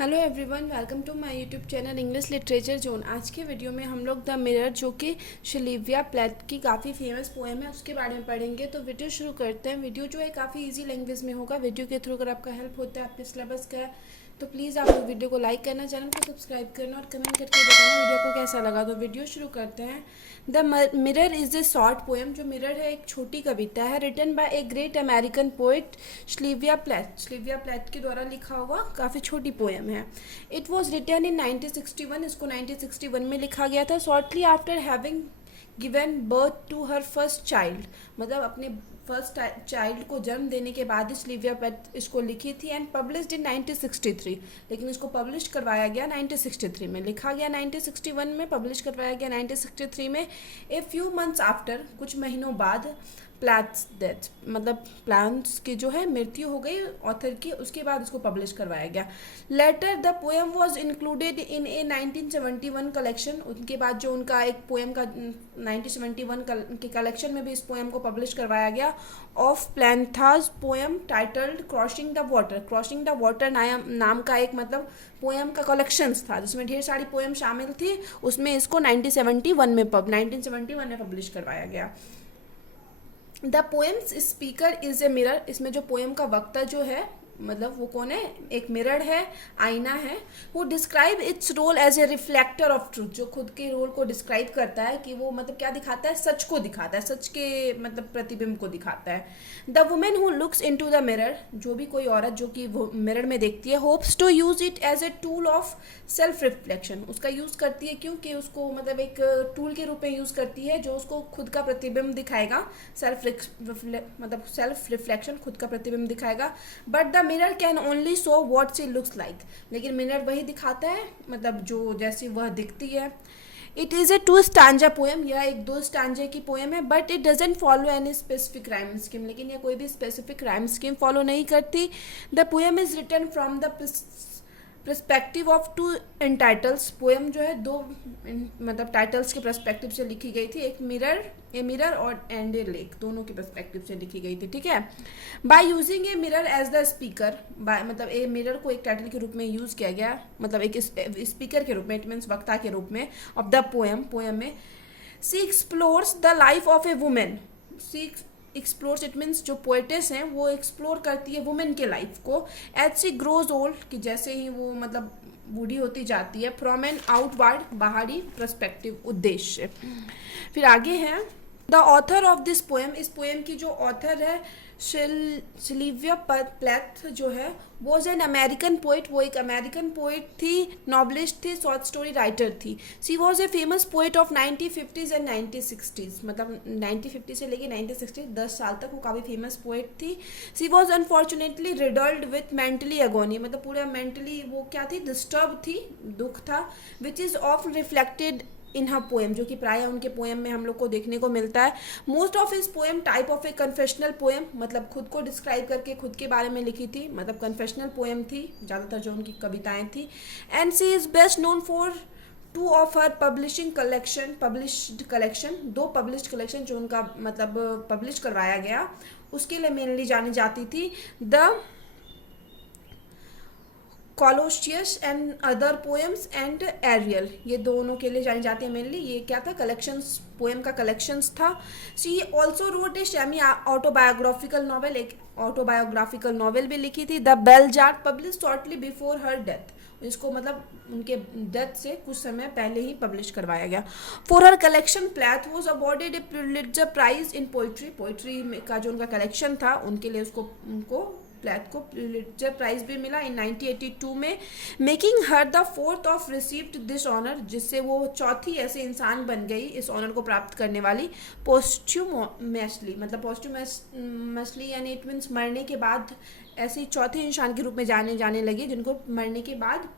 Hello everyone, welcome to my YouTube channel English literature zone. आज के video में हम लोग द मिरर, जो कि सिल्विया प्लेथ की काफ़ी फेमस पोएम है, उसके बारे में पढ़ेंगे। तो वीडियो शुरू करते हैं। वीडियो जो है काफ़ी इजी लैंग्वेज में होगा। वीडियो के थ्रू अगर आपका हेल्प होता है आपके सिलेबस का, तो प्लीज़ आप लोग वीडियो को लाइक करना, चैनल को सब्सक्राइब करना और कमेंट करके बताना वीडियो को कैसा लगा। तो वीडियो शुरू करते हैं। The mirror is a short poem. जो मिरर है एक छोटी कविता है, written by a great American poet Sylvia Plath. Sylvia Plath के द्वारा लिखा हुआ काफ़ी छोटी पोएम है। It was written in 1961। इसको 1961 में लिखा गया था। Shortly after having given birth to her first child, मतलब अपने फर्स्ट चाइल्ड को जन्म देने के बाद सिल्विया प्लेथ इसको लिखी थी। एंड पब्लिश्ड इन 1963, लेकिन इसको पब्लिश करवाया गया 1963 में। लिखा गया 1961 में, पब्लिश करवाया गया 1963 में। ए फ्यू मंथ्स आफ्टर, कुछ महीनों बाद, प्लेथ्स डेथ, मतलब प्लांट्स की जो है मृत्यु हो गई ऑथर की, उसके बाद उसको पब्लिश करवाया गया। Later the poem was included in a 1971 collection. उनके बाद जो उनका एक पोएम का 1971 के कलेक्शन में भी इस पोएम को पब्लिश करवाया गया। Of Plath's poem titled crossing the water. Crossing the water नाम का एक मतलब पोएम का कलेक्शंस था, जिसमें ढेर सारी पोएम शामिल थी। उसमें इसको 1971 में पब्लिश करवाया गया। The poems speaker is a mirror. इसमें जो पोएम का वक्ता जो है, मतलब वो कौन है, एक मिरर है, आईना है। वो describe its role as a reflector of truth, जो खुद के रोल को डिस्क्राइब करता है कि वो मतलब क्या दिखाता है, सच को दिखाता है, सच के मतलब प्रतिबिंब को दिखाता है। The women who looks into the mirror, जो भी कोई औरत जो कि वो मिरर में देखती है, hopes to use it as a tool of self reflection. उसका यूज़ करती है क्योंकि उसको मतलब एक टूल के रूप में यूज़ करती है, जो उसको खुद का प्रतिबिंब दिखाएगा, मतलब सेल्फ रिफ्लेक्शन, खुद का प्रतिबिंब दिखाएगा। But the mirror can only show what she looks like, लेकिन मिरर वही दिखाता है मतलब जो जैसी वह दिखती है। It is a 2 stanza poem. यह एक 2 स्टांजे की पोएम है। But it doesn't follow any specific rhyme scheme, लेकिन यह कोई भी स्पेसिफिक राइम स्कीम फॉलो नहीं करती। The poem is written from the perspective of 2 titles. Poem जो है 2 मतलब टाइटल्स के प्रस्पेक्टिव से लिखी गई थी। एक ए मिरर और एंड ए लेक, दोनों के प्रस्पेक्टिव से लिखी गई थी। ठीक है। By using a mirror as the speaker, by मतलब ए मिरर को एक टाइटल के रूप में यूज किया गया, मतलब एक स्पीकर के रूप में, इट मीन्स वक्ता के रूप में ऑफ द पोएम में। She explores the life of a woman. She explores, it means जो पोएटेस हैं वो एक्सप्लोर करती है वुमेन के लाइफ को। एज सी ग्रोज ओल्ड, कि जैसे ही वो मतलब बूढ़ी होती जाती है। फ्रॉम एन आउटवर्ड, बाहरी पर्सपेक्टिव, उद्देश्य। फिर आगे है the author of this poem. इस पोएम की जो ऑथर है सिल्विया प्लेथ जो है, वॉज एन अमेरिकन पोइट। वो एक अमेरिकन पोइट थी, नॉवलिस्ट थी, शॉर्ट स्टोरी राइटर थी। She was a famous poet of 1950s and 1960s, मतलब 1950 से लेके 1960, 10 साल तक वो काफ़ी फेमस पोइट थी। She was unfortunately riddled with mentally agony, मतलब पूरा मेंटली वो क्या थी, डिस्टर्ब थी, दुख था। Which is of reflected in her poem, जो कि प्राय उनके पोएम में हम लोग को देखने को मिलता है। Most of his poem type of A confessional poem, मतलब खुद को डिस्क्राइब करके खुद के बारे में लिखी थी, मतलब कन्फेशनल पोएम थी ज़्यादातर जो उनकी कविताएं थी। And she is best known for 2 of her published collection, 2 published collection जो उनका मतलब पब्लिश करवाया गया, उसके लिए मेनली जानी जाती थी। The colossus and other poems and Ariel, ये दोनों के लिए जानी जाती है मेनली। ये क्या था, कलेक्शंस, पोएम का कलेक्शंस था। She also wrote a semi autobiographical novel, एक ऑटोबायोग्राफिकल नॉवेल भी लिखी थी। The bell jar, publish shortly before her death. इसको मतलब उनके डेथ से कुछ समय पहले ही पब्लिश करवाया गया। For her collection Plath was awarded a Pulitzer prize in poetry. Poetry का जो उनका कलेक्शन था उनके लिए उनको प्लेथ को प्युलिट्जर प्राइज भी मिला इन 1982 में। Making her the 4th of received this honour, जिससे वो चौथी ऐसे इंसान बन गई इस ऑनर को प्राप्त करने वाली। पोस्ट्यूमसली, मतलब पोस्ट्यूमसली यानी इट मीन्स मरने के बाद ऐसे चौथे इंसान के रूप में जाने लगी, जिनको मरने के बाद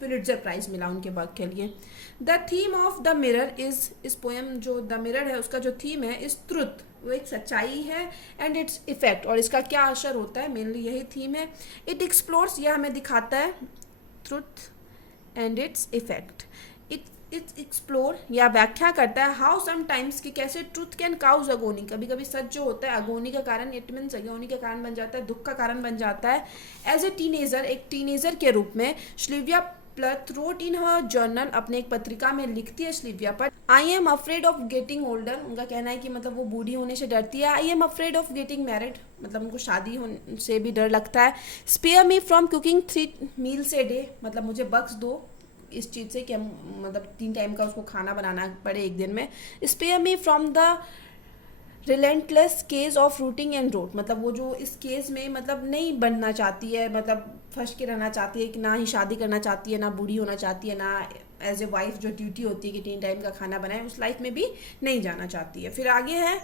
प्युलिट्जर प्राइज मिला उनके वर्क के लिए। The theme of the mirror is, इस पोएम जो द मिरर है उसका जो थीम है इस ट्रुथ, वो एक सच्चाई है। एंड इट्स इफेक्ट, और इसका क्या असर होता है, मेनली यही थीम है। इट एक्सप्लोर्स, यह हमें दिखाता है truth and its effect. It it's explore या व्याख्या करता है हाउ समटाइम्स कि कैसे ट्रुथ कैन काउज अगोनी, कभी कभी सच जो होता है अगोनी का कारण, इट मीन्स अगोनी का कारण बन जाता है, दुख का कारण बन जाता है। एज ए टीनेजर, एक टीनेजर के रूप में श्लिविया प्लथ रोट इन हर जर्नल, अपने एक पत्रिका में लिखती है श्लिविया पर, आई am afraid of getting older, उनका कहना है कि मतलब वो बूढ़ी होने से डरती है। I am afraid of getting married, मतलब उनको शादी होने से भी डर लगता है। Spare me from cooking 3 meals a day, मतलब मुझे बख्श दो इस चीज़ से कि हम मतलब 3 टाइम का उसको खाना बनाना पड़े एक दिन में। Spare me from the relentless case of routing and rote, मतलब वो जो इस केस में मतलब नहीं बनना चाहती है, मतलब फंस के रहना चाहती है कि ना ही शादी करना चाहती है, ना बूढ़ी होना चाहती है, ना एज ए वाइफ जो ड्यूटी होती है कि 3 टाइम का खाना बनाए, उस लाइफ में भी नहीं जाना चाहती है। फिर आगे है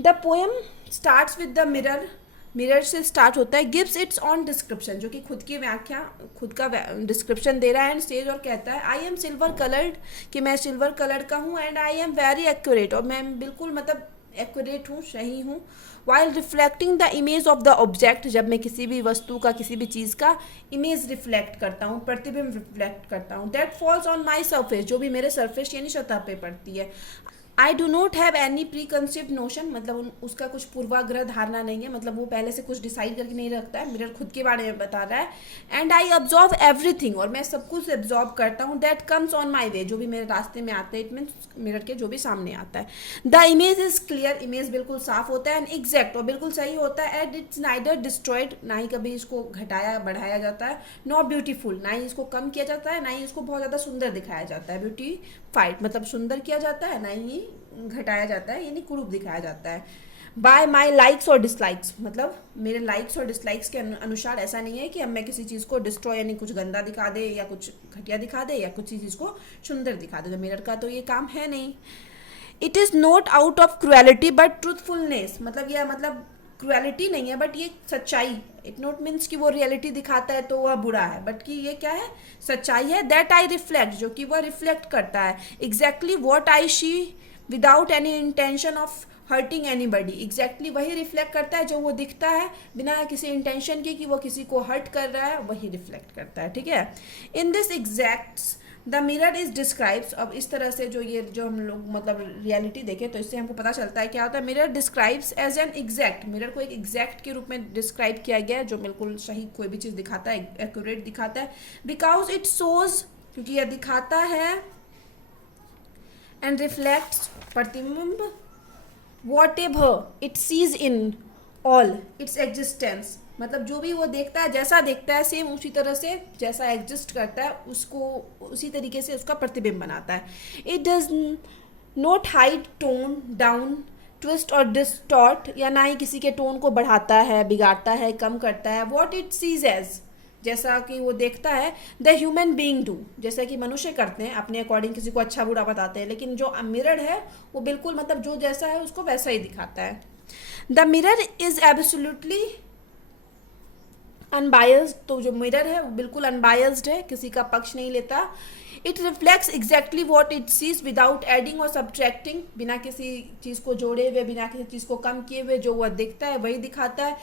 the poem starts with the mirror, mirror से स्टार्ट होता है। गिव्स इट्स ऑन डिस्क्रिप्शन, जो कि खुद की व्याख्या, खुद का डिस्क्रिप्शन दे रहा है। एंड स्टेज और कहता है आई एम सिल्वर कलर्ड, कि मैं सिल्वर कलर का हूँ। And I am very accurate, और मैं बिल्कुल मतलब एक्यूरेट हूँ, सही हूँ। While reflecting the image of the object, जब मैं किसी भी वस्तु का, किसी भी चीज़ का इमेज रिफ्लेक्ट करता हूँ, प्रतिबिंब रिफ्लेक्ट करता हूँ। That falls on my surface, जो भी मेरे सरफेस यानी सतह पे पड़ती है। I do not have any pre conceived notion, मतलब उसका कुछ पूर्वाग्रह धारणा नहीं है, मतलब वो पहले से कुछ डिसाइड करके नहीं रखता है। मिरर खुद के बारे में बता रहा है। एंड आई ऑब्जॉर्व एवरीथिंग, और मैं सब कुछ एब्जॉर्व करता हूँ। दैट कम्स ऑन माई वे, जो भी मेरे रास्ते में आता है, इट मीन्स मिरर के जो भी सामने आता है। The image is clear, image बिल्कुल साफ होता है। एंड एग्जैक्ट, और बिल्कुल सही होता है। एंड इट्स नाइदर डिस्ट्रॉयड, ना ही कभी इसको घटाया बढ़ाया जाता है, नॉट ब्यूटीफुल, ना ही इसको कम किया जाता है, ना ही इसको बहुत ज़्यादा सुंदर दिखाया जाता है। ब्यूटीफाइड मतलब सुंदर किया जाता है, ना ही घटाया जाता है यानी कुरूप दिखाया जाता है। बाय माई लाइक्स और डिसलाइक्स, मतलब मेरे लाइक्स और डिसलाइक्स के अनुसार ऐसा नहीं है कि अब मैं किसी चीज़ को डिस्ट्रॉय यानी कुछ गंदा दिखा दे या कुछ घटिया दिखा दे या कुछ चीज़ को सुंदर दिखा दे, तो मिरर का तो ये काम है नहीं। It is not out of cruelty but truthfulness, मतलब यह मतलब क्रुएलिटी नहीं है बट ये सच्चाई। इट नॉट मीन्स कि वो रियलिटी दिखाता है तो वह बुरा है, बट कि ये क्या है, सच्चाई है। दैट आई रिफ्लेक्ट, जो कि वह रिफ्लेक्ट करता है exactly what I she without any intention of hurting anybody, exactly वही रिफ्लेक्ट करता है जो वो दिखता है बिना किसी इंटेंशन के कि वो किसी को हर्ट कर रहा है, वही रिफ्लेक्ट करता है। ठीक है। In this exacts the mirror is describes, अब इस तरह से जो ये जो हम लोग मतलब रियलिटी देखें तो इससे हमको पता चलता है क्या होता है। Mirror describes as an exact, mirror को एक एग्जैक्ट के रूप में डिस्क्राइब किया गया है जो बिल्कुल सही कोई भी चीज़ दिखाता है, एक्यूरेट दिखाता है। बिकॉज इट शोज, क्योंकि यह दिखाता है, एंड रिफ्लेक्ट्स प्रतिबिंब, whatever it sees in all its existence, मतलब जो भी वो देखता है, जैसा देखता है सेम उसी तरह से जैसा एग्जिस्ट करता है उसको उसी तरीके से उसका प्रतिबिंब बनाता है। It does not hide, tone down, twist और डिस्टॉर्ट, या ना ही किसी के टोन को बढ़ाता है, बिगाड़ता है, कम करता है। वॉट इट सीज एज, जैसा कि वो देखता है। द ह्यूमन बीइंग डू, जैसा कि मनुष्य करते हैं अपने अकॉर्डिंग किसी को अच्छा बुरा बताते हैं, लेकिन जो मिरर है वो बिल्कुल मतलब जो जैसा है उसको वैसा ही दिखाता है। The mirror is absolutely unbiased, तो जो मिरर है वो बिल्कुल अनबायस्ड है, किसी का पक्ष नहीं लेता। It reflects exactly what it sees without adding और सब्ट्रैक्टिंग, बिना किसी चीज़ को जोड़े हुए, बिना किसी चीज़ को कम किए हुए, जो वह दिखता है वही दिखाता है।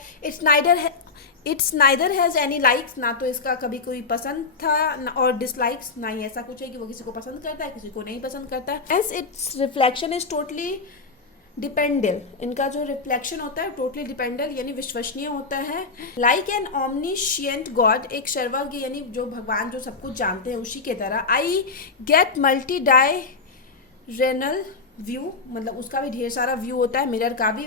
It's neither has any likes, ना तो इसका कभी कोई पसंद था और डिसलाइक्स, ना ही ऐसा कुछ है कि वो किसी को पसंद करता है किसी को नहीं पसंद करता है। As its reflection is totally dependable, इनका जो रिफ्लेक्शन होता है टोटली डिपेंडल यानी विश्वसनीय होता है। लाइक एन ऑमनिशियंट गॉड, एक सर्वज्ञ यानी जो भगवान जो सब कुछ जानते हैं उसी के तरह। आई गेट मल्टी डायरेनल व्यू, मतलब उसका भी ढेर सारा व्यू होता है, मिरर का भी।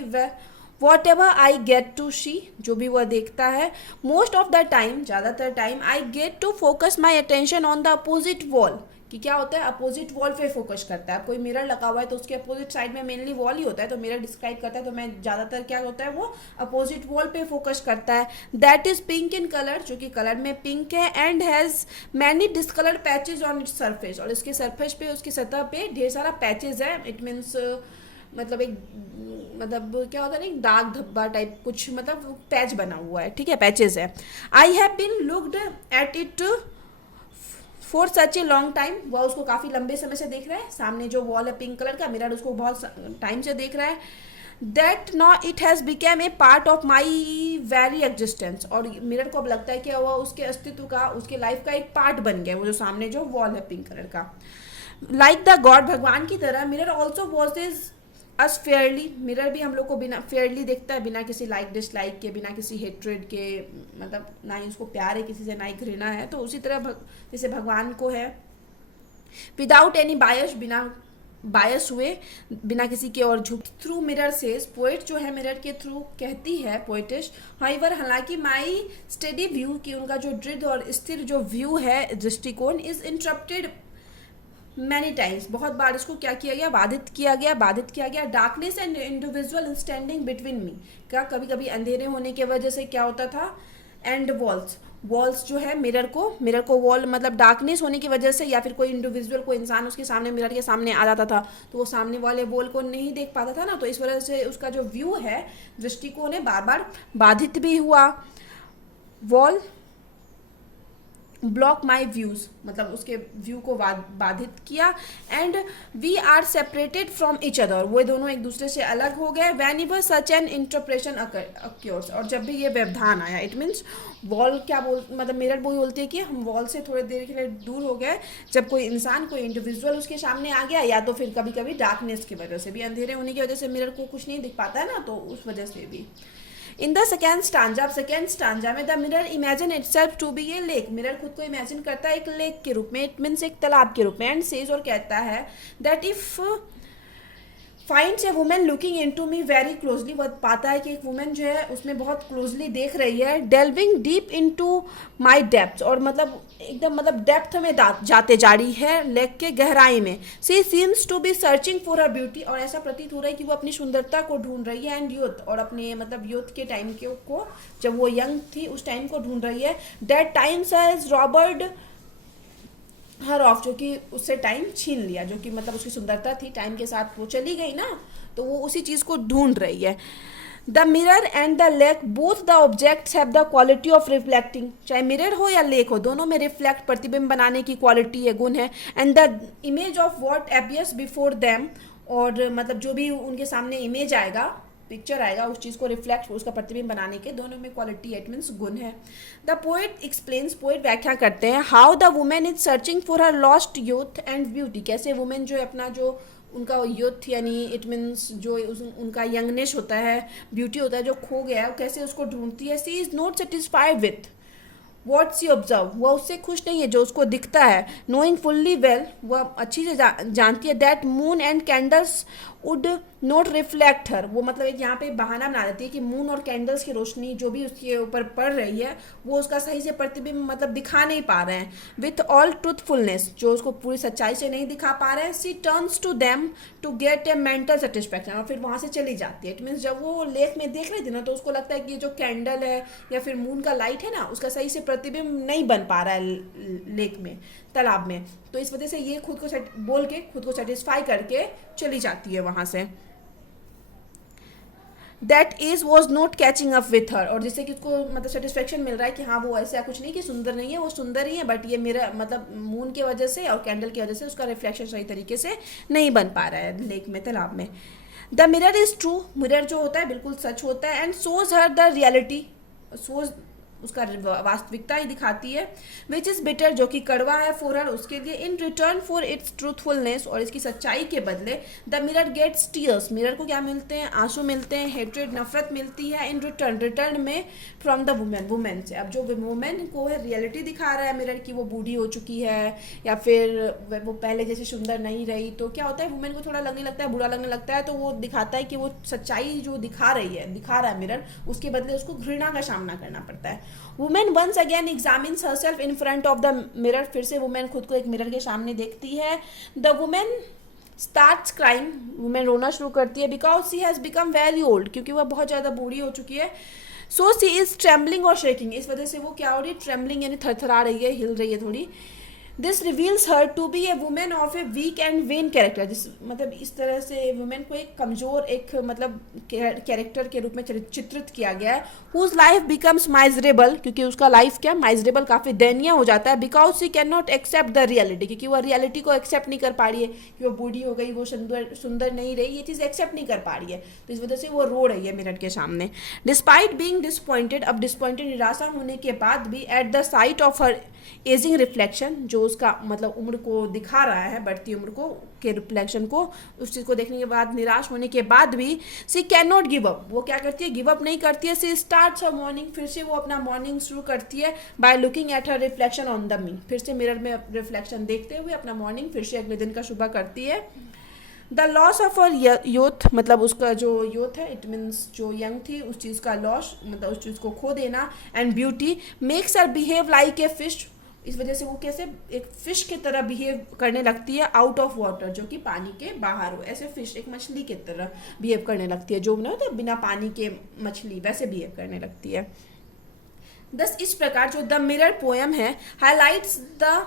Whatever I get to see, जो भी वह देखता है। मोस्ट ऑफ द टाइम, ज़्यादातर time, I get to focus my attention on the opposite wall, कि क्या होता है अपोजिट वॉल पे फोकस करता है। कोई मिरर लगा हुआ है तो उसके अपोजिट साइड में मेनली वॉल ही होता है, तो मिरर डिस्क्राइब करता है तो मैं ज़्यादातर क्या होता है वो अपोजिट वॉल पे फोकस करता है। That is pink in colour, जो कि कलर में पिंक है। And has many discoloured patches on its surface, और इसके सरफेस पे उसकी सतह पे ढेर सारा पैचेज है। इट मीन्स मतलब एक मतलब क्या होता है ना, एक दाग धब्बा टाइप कुछ, मतलब पैच बना हुआ है। ठीक है, पैचेज है। I have been looked at it for such a long time, वह उसको काफ़ी लंबे समय से देख रहा है। सामने जो वॉल है पिंक कलर का, मिरर उसको बहुत टाइम से देख रहा है। दैट नॉ it has became a part of my very existence, और मिरर को अब लगता है कि वह उसके अस्तित्व का, उसके लाइफ का एक पार्ट बन गया, वो जो सामने जो वॉल है पिंक कलर का। लाइक द गॉड, भगवान की तरह, मिरर ऑल्सो वॉचेज अस फेयरली, मिरर भी हम लोग को बिना फेयरली देखता है, बिना किसी लाइक डिसलाइक के, बिना किसी हेट्रेड के, मतलब ना ही उसको प्यार है किसी से, ना ही घृणा है। तो उसी तरह जैसे भगवान को है, विदाउट एनी बायस, बिना बायस हुए, बिना किसी के और झुक। थ्रू मिरर सेज, पोइट जो है मिरर के थ्रू कहती है, पोइटिश, हाइवर, हालांकि माई स्टेडी व्यू, की उनका जो दृढ़ और स्थिर जो व्यू है, दृष्टिकोण, इज इंटरप्टेड मैनी टाइम्स, बहुत बार इसको क्या किया गया, बाधित किया गया। Darkness and individual standing between me, क्या कभी कभी अंधेरे होने की वजह से क्या होता था, एंड वॉल्स जो है मिरर को वॉल मतलब डार्कनेस होने की वजह से, या फिर कोई इंडिविजुअल, कोई इंसान उसके सामने, मिरर के सामने आ जाता था, तो वो सामने वाले वॉल को नहीं देख पाता था ना, तो इस वजह से उसका जो व्यू है, दृष्टिकोण है, बार बार बाधित भी हुआ। वॉल ब्लॉक माई व्यूज़, मतलब उसके व्यू को बाधित किया। And we are separated from each other, वो दोनों एक दूसरे से अलग हो गए। Whenever such an interruption occurs, और जब भी ये व्यवधान आया, इट मीन्स वॉल क्या मतलब मिरर बोलती है कि हम वॉल से थोड़ी देर के लिए दूर हो गए, जब कोई इंसान, कोई इंडिविजुअल उसके सामने आ गया, या तो फिर कभी कभी डार्कनेस की वजह से भी, अंधेरे होने की वजह से मिरर को कुछ नहीं दिख पाता है ना, तो उस वजह से भी। In the second stanza, second stanza में, the mirror imagine itself to be a lake, मिरर खुद को इमेजिन करता है एक लेक के रूप में, इट मीन्स एक तालाब के रूप में। एंड सेज, और कहता है, that if finds a women looking into me very closely, वो पाता है कि एक वुमेन जो है उसमें बहुत क्लोजली देख रही है। Delving deep into my depth, और मतलब एकदम मतलब डेप्थ में जाते जा रही है, लेक के गहराई में। She seems to be searching for her beauty, और ऐसा प्रतीत हो रहा है कि वो अपनी सुंदरता को ढूंढ रही है। एंड यूथ, और अपने मतलब यूथ के टाइम के को, जब वो यंग थी उस टाइम को ढूंढ रही है। That times has Robert her of, जो कि उससे टाइम छीन लिया, जो कि मतलब उसकी सुंदरता थी, टाइम के साथ वो चली गई ना, तो वो उसी चीज़ को ढूंढ रही है। The mirror and the lake, both the objects have the quality of reflecting, चाहे मिरर हो या लेक हो, दोनों में रिफ्लेक्ट, प्रतिबिंब बनाने की क्वालिटी है, गुण है। And the image of what appears before them, और मतलब जो भी उनके सामने इमेज आएगा, पिक्चर आएगा, उस चीज़ को रिफ्लेक्ट, उसका प्रतिबिंब बनाने के, दोनों में क्वालिटी, इट मीन्स गुण है। द पोएट एक्सप्लेन्स, पोएट व्याख्या करते हैं, how the women is searching for her lost youth and beauty, कैसे वुमेन जो है अपना जो उनका यूथ, यानी इट मीन्स जो उनका यंगनेस होता है, ब्यूटी होता है, जो खो गया है, कैसे उसको ढूंढती है। She is not satisfied with what she observe, वह उससे खुश नहीं है जो उसको दिखता है। नोइंग फुल्ली वेल, वह अच्छी से जानती है, that moon and candles would not reflect her, वो मतलब एक यहाँ पे बहाना बना देती है कि मून और कैंडल्स की रोशनी जो भी उसके ऊपर पड़ रही है, वो उसका सही से प्रतिबिंब मतलब दिखा नहीं पा रहे हैं। विथ ऑल ट्रूथफुलनेस, जो उसको पूरी सच्चाई से नहीं दिखा पा रहे हैं। She turns to them to get a mental satisfaction, और फिर वहाँ से चली जाती है। इट मीन्स जब वो लेक में देख रही थी ना, तो उसको लगता है कि ये जो कैंडल है या फिर मून का लाइट है ना, उसका सही से प्रतिबिंब नहीं बन पा रहा है लेक में, तालाब में, तो इस वजह से ये खुद को बोल के खुद को सेटिस्फाई करके चली जाती है वहाँ से। That is was not catching up with her, और जिससे कि उसको मतलब सेटिस्फेक्शन मिल रहा है कि हाँ वो ऐसा कुछ नहीं कि सुंदर नहीं है, वो सुंदर ही है, बट ये मेरा मतलब मून की वजह से और कैंडल की वजह से उसका रिफ्लेक्शन सही तरीके से नहीं बन पा रहा है लेक में, तालाब में। The mirror is true, mirror जो होता है बिल्कुल सच होता है। And shows her the reality, shows उसका वास्तविकता ही दिखाती है। विच इज़ बिटर, जो कि कड़वा है, फॉर हर उसके लिए। In return for its truthfulness, और इसकी सच्चाई के बदले। The mirror gets tears, mirror को क्या मिलते हैं, आंसू मिलते हैं। हेट्रेड, नफरत मिलती है। इन रिटर्न, रिटर्न में फ्रॉम द वुमेन, वुमेन से। अब जो वुमेन को है रियलिटी दिखा रहा है मिरर की, वो बूढ़ी हो चुकी है या फिर वो पहले जैसे सुंदर नहीं रही, तो क्या होता है वुमेन को थोड़ा लगने लगता है, बुरा लगने लगता है, तो वो दिखाता है कि वो सच्चाई जो दिखा रहा है मिरर, उसके बदले उसको घृणा का सामना करना पड़ता है। Women once again examines herself in front of the mirror, फिर से वुमेन खुद को एक मिरर के सामने देखती है। The women starts crying, women रोना शुरू करती है। Because she has become very old, क्योंकि वह बहुत ज़्यादा बूढ़ी हो चुकी है। सो सी इज ट्रेम्बलिंग और शेकिंग, इस वजह से वो क्या हो रही है, ट्रेम्बलिंग यानी थरथरा रही है, हिल रही है थोड़ी। This reveals her to be a women of a weak and vain character, जिस मतलब इस तरह से वुमेन को एक कमजोर, एक मतलब कैरेक्टर के रूप में चित्रित किया गया है। हुज लाइफ बिकम्स माइजरेबल, क्योंकि उसका लाइफ क्या माइजरेबल, काफ़ी दयनीय हो जाता है। Because she can not accept the reality, क्योंकि वह रियलिटी को एक्सेप्ट नहीं कर पा रही है कि वो बूढ़ी हो गई, वो सुंदर नहीं रही, ये चीज़ एक्सेप्ट नहीं कर पा रही है, तो इस वजह से वो रो रही है मिरर के सामने। डिस्पाइट बींग डिसपॉइंटेड, अब डिसपॉइंटेड निराशा होने के बाद भी, at the site of her ageing reflection, जो उसका मतलब उम्र को दिखा रहा है, बढ़ती उम्र को के रिफ्लेक्शन को, उस चीज़ को देखने के बाद निराश होने के बाद भी सी कैन नॉट गिव अप, वो क्या करती है, गिव अप नहीं करती है। सी स्टार्ट्स हर मॉर्निंग, फिर से वो अपना मॉर्निंग शुरू करती है by looking at her reflection on the me, फिर से मिरर में रिफ्लेक्शन देखते हुए अपना मॉर्निंग फिर से अगले दिन का सुबह करती है। The loss of her youth, मतलब उसका जो यूथ है, इट मीन्स जो यंग थी उस चीज़ का लॉस, मतलब उस चीज़ को खो देना। And beauty makes her behave like a fish, इस वजह से वो कैसे एक फिश की तरह बिहेव करने लगती है आउट ऑफ वाटर, जो कि पानी के बाहर हो, ऐसे फिश एक मछली की तरह बिहेव करने लगती है, जो ना होता है बिना पानी के मछली, वैसे बिहेव करने लगती है। दस इस प्रकार जो द मिरर पोएम है highlights the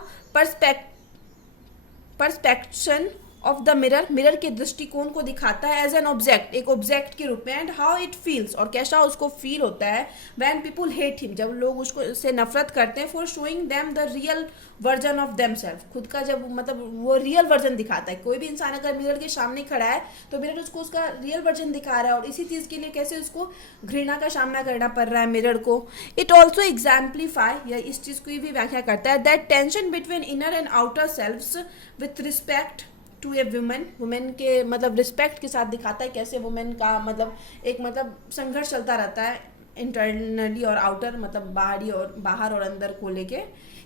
perspective of the mirror, mirror के दृष्टिकोण को दिखाता है एज एन ऑब्जेक्ट, एक ऑब्जेक्ट के रूप में। एंड हाउ इट फील्स, और कैसा उसको फील होता है व्हेन पीपल हेट हिम, जब लोग उसको से नफरत करते हैं। For showing them the real version of them self, खुद का जब मतलब वो रियल वर्जन दिखाता है। कोई भी इंसान अगर मिरर के सामने खड़ा है तो मिरर उसको उसका रियल वर्जन दिखा रहा है, और इसी चीज़ के लिए कैसे उसको घृणा का सामना करना पड़ रहा है मिरर को। इट ऑल्सो एग्जाम्पलीफाई, या इस चीज़ की भी व्याख्या करता है, that tension between inner and outer selfs with respect to a women, women के मतलब रिस्पेक्ट के साथ दिखाता है कैसे वुमेन का मतलब एक मतलब संघर्ष चलता रहता है इंटरनली और आउटर, मतलब बाहरी और बाहर और अंदर को लेके,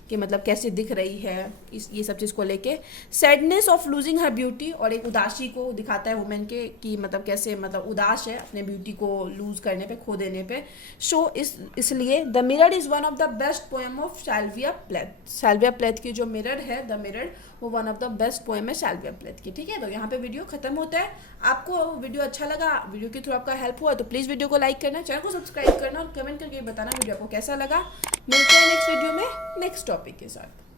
कि मतलब कैसे दिख रही है इस ये सब चीज़ को लेके। Sadness of losing her beauty, और एक उदासी को दिखाता है वुमेन के कि मतलब कैसे मतलब उदास है अपने ब्यूटी को लूज करने पे, खो देने पे। सो इसलिए the mirror is one of the best poem of Sylvia Plath, Sylvia Plath की जो मिरर है द मिरर, वो one of the best poem है सैल्विया प्लेथ की। ठीक है, तो यहाँ पे वीडियो खत्म होता है। आपको वीडियो अच्छा लगा, वीडियो के थ्रू आपका हेल्प हुआ तो प्लीज़ वीडियो को लाइक करना, चैनल को सब्सक्राइब करना और कमेंट करके बताना वीडियो आपको कैसा लगा। मिलते हैं नेक्स्ट वीडियो में नेक्स्ट टॉपिक के साथ।